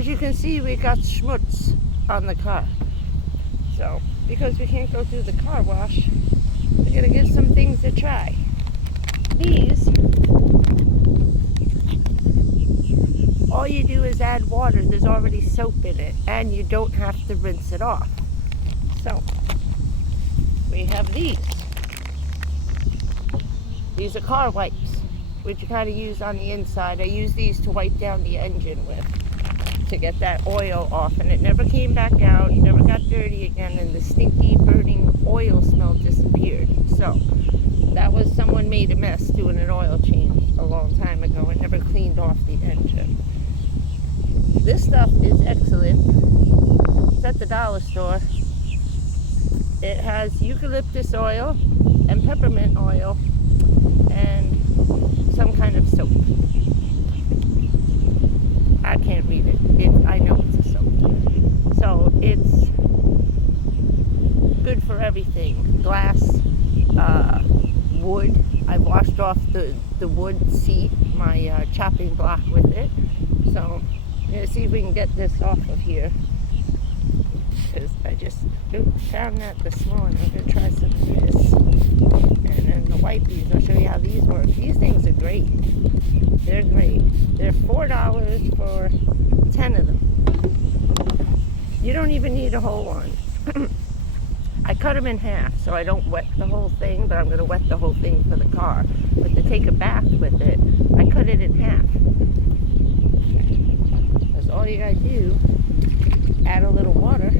as you can see, we got schmutz on the car. So, because we can't go through the car wash, we're gonna give some things a try. These, all you do is add water. There's already soap in it, and you don't have to rinse it off. So, we have these. These are car wipes, which you kind of use on the inside. I use these to wipe down the engine with, to get that oil off, and it never came back out, never got dirty again, and the stinky burning oil smell disappeared. So that was someone made a mess doing an oil change a long time ago and never cleaned off the engine. This stuff is excellent. It's at the dollar store. It has eucalyptus oil and peppermint oil and some kind of soap. I can't read it. I know it's a soap. So it's good for everything. Glass, wood. I've washed off the wood seat, my chopping block with it. So let's see if we can get this off of here. Because I just found that this morning. I'm going to try some of this. And then the wipies, I'll show you how these work. These things are great. They're great. They're $4 for 10 of them. You don't even need a whole one. I cut them in half so I don't wet the whole thing, but I'm going to wet the whole thing for the car. But to take a bath with it, I cut it in half. That's all you got to do. Add a little water.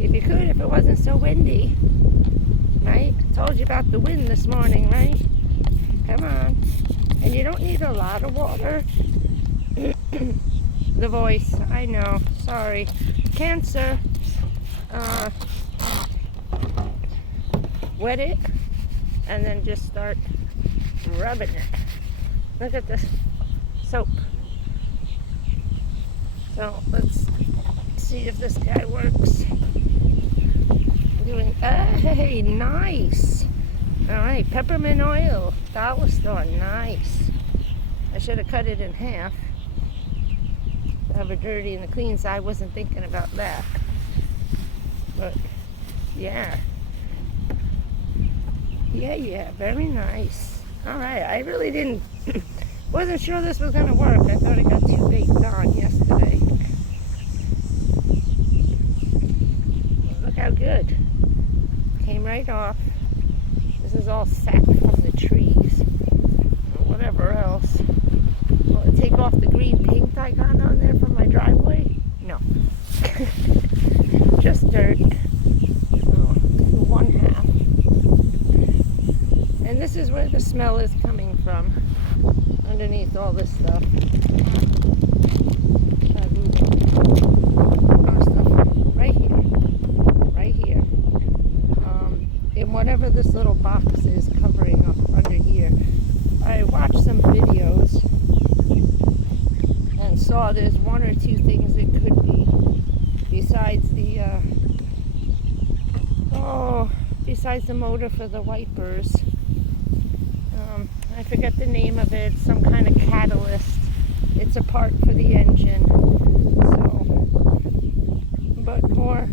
If you could, if it wasn't so windy. Right? I told you about the wind this morning, right? Come on. And you don't need a lot of water. The voice, I know. Sorry. Cancer. Wet it. And then just start rubbing it. Look at this soap. So let's see if this guy works. Hey, nice. All right, peppermint oil, dollar store, nice. I should have cut it in half. Have a dirty and the clean side. I wasn't thinking about that. But yeah. Yeah, very nice. All right, I really wasn't sure this was gonna work. I thought I got too baked on yesterday. Look how good. Came right off. This is all sap from the trees or whatever else. Will it take off the green paint I got on there from my driveway? No. Just dirt. Oh, one half. And this is where the smell is coming from. Underneath all this stuff. Right here. Right here. In whatever this little box is covering up under here. I watched some videos and saw there's one or two things it could be. Besides the motor for the wipers. I forget the name of it. Some kind of catalyst. It's a part for the engine. So, but more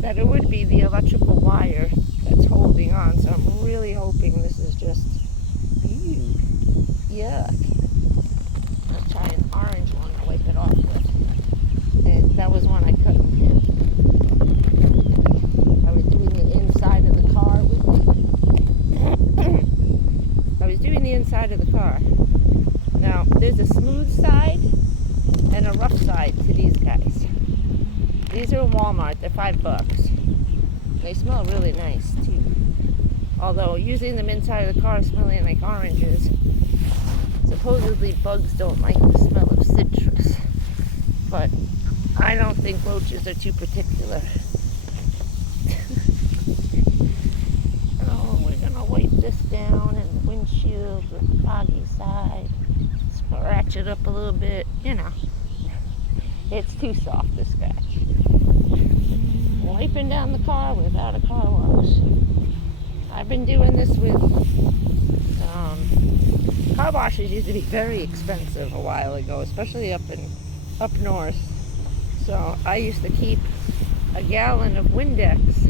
that it would be the electrical wire that's holding on. So I'm really hoping this is just yuck. Let's try an orange one to wipe it off with. And that was one I cut in half. I was doing the inside of the car with I was doing the inside of the car. Now, there's a smooth side and a rough side to these guys. These are Walmart. They're $5. They smell really nice, too. Although, using them inside of the car smelling like oranges, supposedly bugs don't like the smell of citrus. But I don't think roaches are too particular. Oh, we're going to wipe this down and the windshield with the foggy side. Scratch it up a little bit. You know, it's too soft to scratch. Wiping down the car without a car wash. I've been doing this with car washes used to be very expensive a while ago, especially up in up north. So I used to keep a gallon of Windex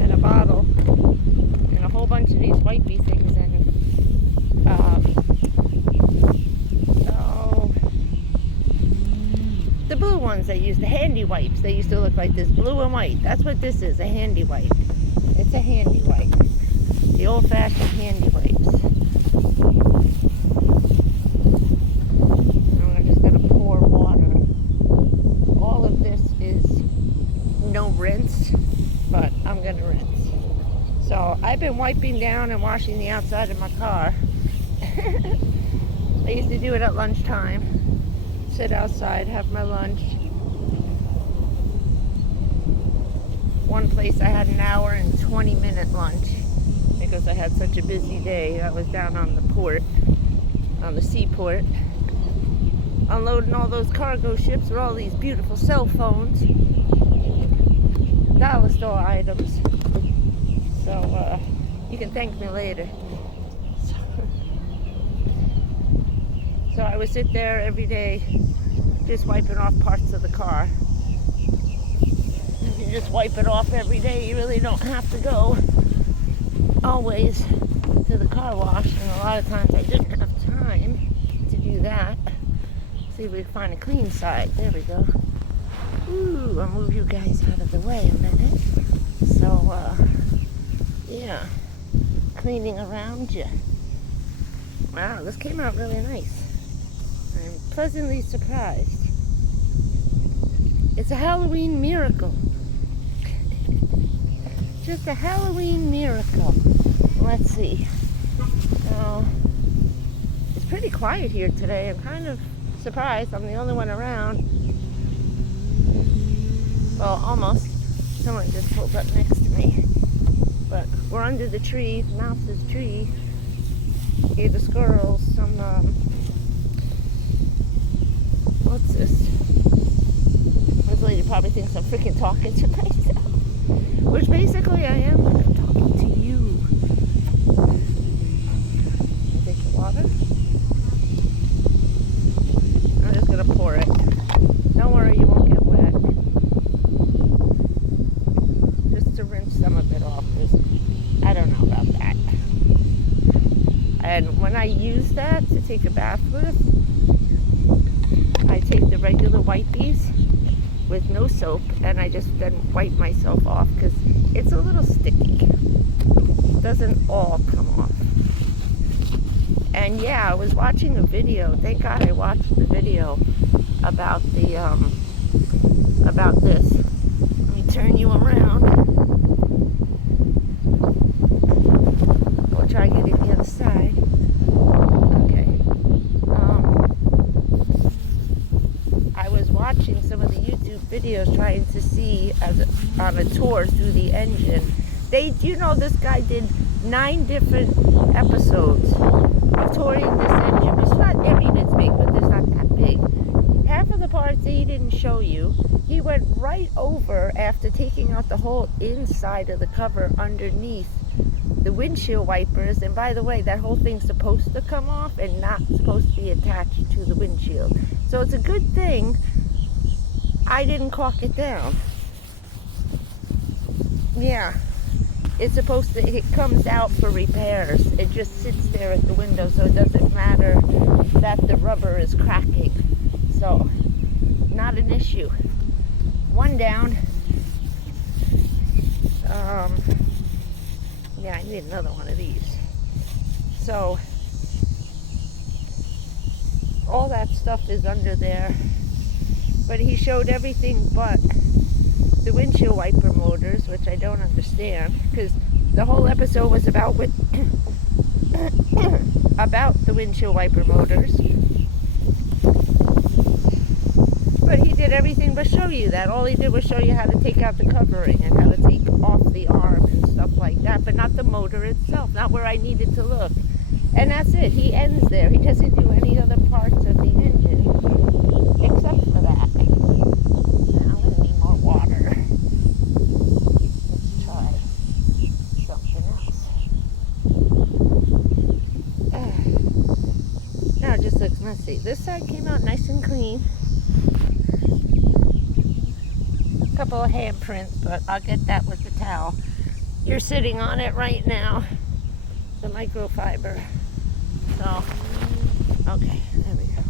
in a bottle and a whole bunch of these wipey things, and the blue ones they use, the handy wipes, they used to look like this, blue and white. That's what this is, a handy wipe. It's a handy wipe. The old-fashioned handy wipes. I'm just going to pour water. All of this is no rinse, but I'm going to rinse. So I've been wiping down and washing the outside of my car. I used to do it at lunchtime. Sit outside, have my lunch. One place I had an hour and 20-minute lunch because I had such a busy day. I was down on the port, on the seaport, unloading all those cargo ships with all these beautiful cell phones, dollar store items. So you can thank me later. So I would sit there every day just wiping off parts of the car. If you just wipe it off every day, you really don't have to go always to the car wash. And a lot of times I didn't have time to do that. See if we can find a clean side. There we go. Ooh, I'll move you guys out of the way a minute. So, yeah, cleaning around you. Wow, this came out really nice. I'm pleasantly surprised. It's a Halloween miracle. Just a Halloween miracle. Let's see. It's pretty quiet here today. I'm kind of surprised. I'm the only one around. Well, almost. Someone just pulled up next to me. But we're under the tree, Mouse's tree. Gave the squirrels some, what's this? This lady probably thinks I'm freaking talking to myself. Which basically I am, but I'm talking to you. Take the water. I'm just gonna pour it. Don't worry, you won't get wet. Just to rinse some of it off. I don't know about that. And when I use that to take a bath with, I take the regular wipies with no soap and I just then wipe myself off because it's a little sticky. It doesn't all come off. And yeah, I was watching a video. Thank God I watched the video about the about this. Let me turn you around. We'll try getting the other side. Okay. I was watching some of the YouTube videos trying to see on a tour through the engine. You know, this guy did 9 different episodes of touring this engine. It's not, I mean, it's big, but it's not that big. Half of the parts that he didn't show you, he went right over after taking out the whole inside of the cover underneath the windshield wipers. And by the way, that whole thing's supposed to come off and not supposed to be attached to the windshield. So it's a good thing I didn't caulk it down. Yeah. It's supposed to, it comes out for repairs. It just sits there at the window, so it doesn't matter that the rubber is cracking. So, not an issue. One down. Yeah, I need another one of these. So, all that stuff is under there. But he showed everything but the windshield wiper motors, which I don't understand, because the whole episode was about about the windshield wiper motors. But he did everything but show you that. All he did was show you how to take out the covering and how to take off the arm and stuff like that, but not the motor itself, not where I needed to look. And that's it. He ends there. He doesn't do any other parts of the engine except for that. Now I'm going to need more water. Let's try something else. Now it just looks messy. This side it came out nice and clean. A couple of handprints, but I'll get that with the towel. You're sitting on it right now, the microfiber. So, okay, there we go.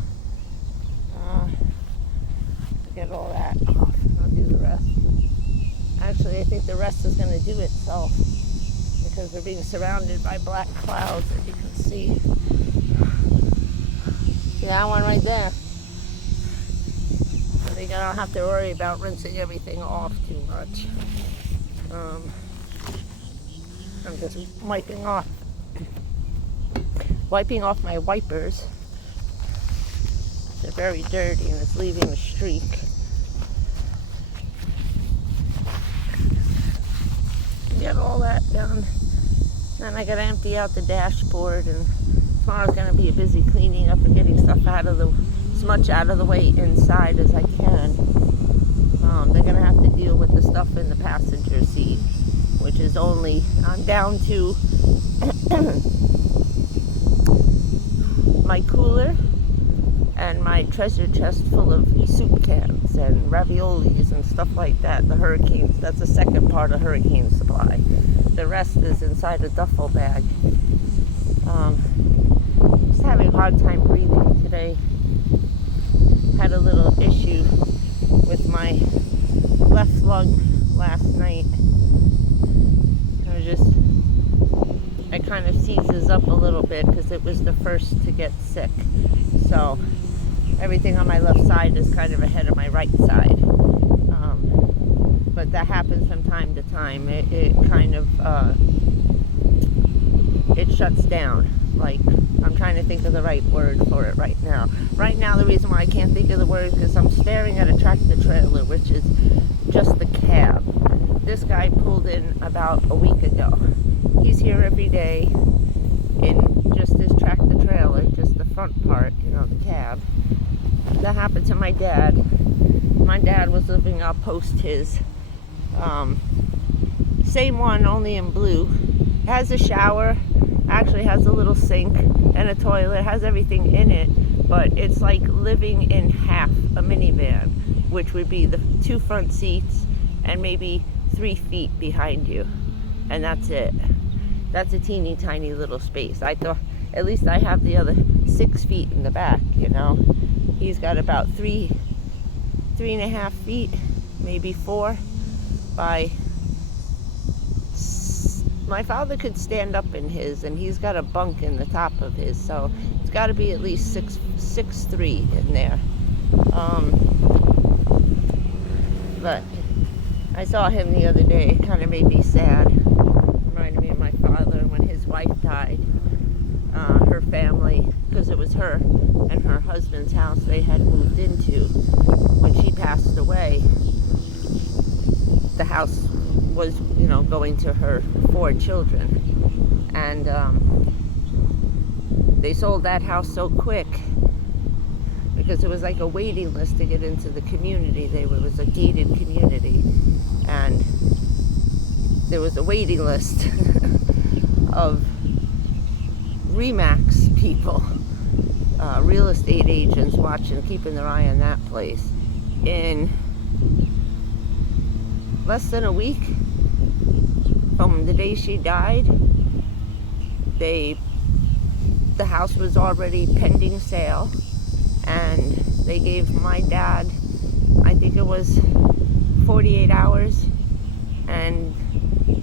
Get all that off. I'll do the rest. Actually, I think the rest is going to do itself because we're being surrounded by black clouds, as you can see. See that one right there? I think I don't have to worry about rinsing everything off too much. I'm just wiping off my wipers. They're very dirty and it's leaving a streak. Get all that done. Then I gotta empty out the dashboard, and tomorrow's gonna be a busy cleaning up and getting stuff as much out of the way inside as I can. They're gonna have to deal with the stuff in the passenger seat, which is I'm down to my cooler and my treasure chest full of soup cans and raviolis and stuff like that. That's the second part of hurricane supply. The rest is inside a duffel bag. Just having a hard time breathing today. Had a little issue with my left lung last night. It kind of seizes up a little bit because it was the first to get sick. So everything on my left side is kind of ahead of my right side. But that happens from time to time. It kind of, it shuts down. Like, I'm trying to think of the right word for it right now. Right now, the reason why I can't think of the word is because I'm staring at a tractor trailer, which is just the cab. This guy pulled in about a week ago. He's here every day in just his tractor trailer, just the front part, the cab. That happened to my dad. My dad was living, I'll post his. Same one, only in blue. Has a shower, actually has a little sink and a toilet, has everything in it, but it's like living in half a minivan, which would be the 2 front seats and maybe 3 feet behind you. And that's it. That's a teeny tiny little space. I thought, at least I have the other 6 feet in the back, He's got about 3.5 feet, maybe 4 by. My father could stand up in his, and he's got a bunk in the top of his, so it's got to be at least 6'3" in there. But I saw him the other day. It kind of made me sad. Reminded me of my father when his wife died. Her family, because it was her and her husband's house they had moved into. When she passed away, the house was, going to her 4 children. And they sold that house so quick because it was like a waiting list to get into the community. It was a gated community. And there was a waiting list of RE/MAX people, real estate agents keeping their eye on that place. In less than a week from the day she died, the house was already pending sale, and they gave my dad, I think it was 48 hours, and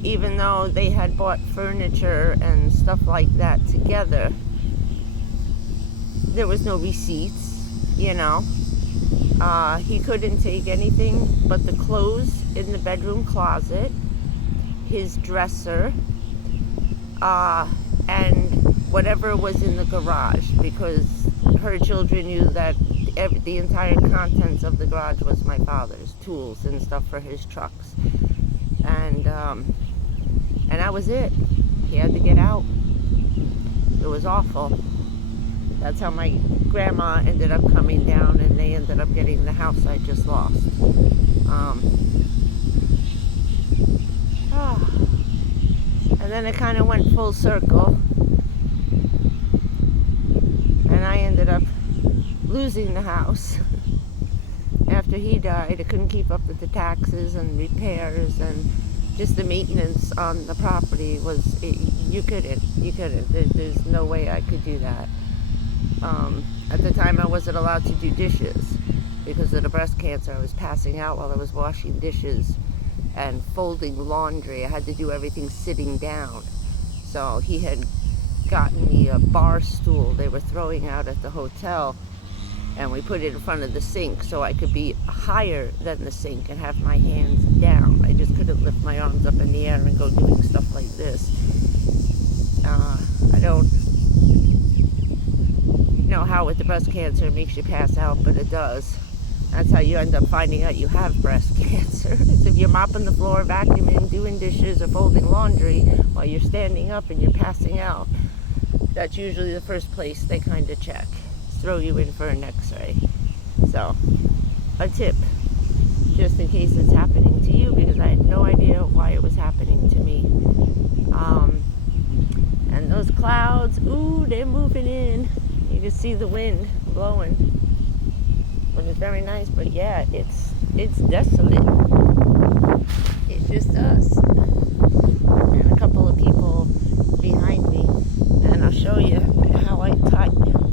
even though they had bought furniture and stuff like that together, there was no receipts, He couldn't take anything but the clothes in the bedroom closet, his dresser, and whatever was in the garage, because her children knew that the entire contents of the garage was my father's, tools and stuff for his trucks. And that was it. He had to get out. It was awful. That's how my grandma ended up coming down, and they ended up getting the house I just lost. And then it kind of went full circle, and I ended up losing the house. After he died, I couldn't keep up with the taxes and repairs, and just the maintenance on the property was, you couldn't. There's no way I could do that. At the time, I wasn't allowed to do dishes because of the breast cancer. I was passing out while I was washing dishes and folding laundry. I had to do everything sitting down. So he had gotten me a bar stool they were throwing out at the hotel, and we put it in front of the sink so I could be higher than the sink and have my hands down. I just couldn't lift my arms up in the air and go doing stuff like this. I don't know how with the breast cancer it makes you pass out, but it does. That's how you end up finding out you have breast cancer. It's if you're mopping the floor, vacuuming, doing dishes, or folding laundry while you're standing up and you're passing out. That's usually the first place they kind of check. Throw you in for an x-ray. So, a tip, just in case it's happening to you, because I had no idea why it was happening to me. And those clouds, ooh, they're moving in. You can see the wind blowing. But it's very nice, but yeah, it's desolate. It's just us.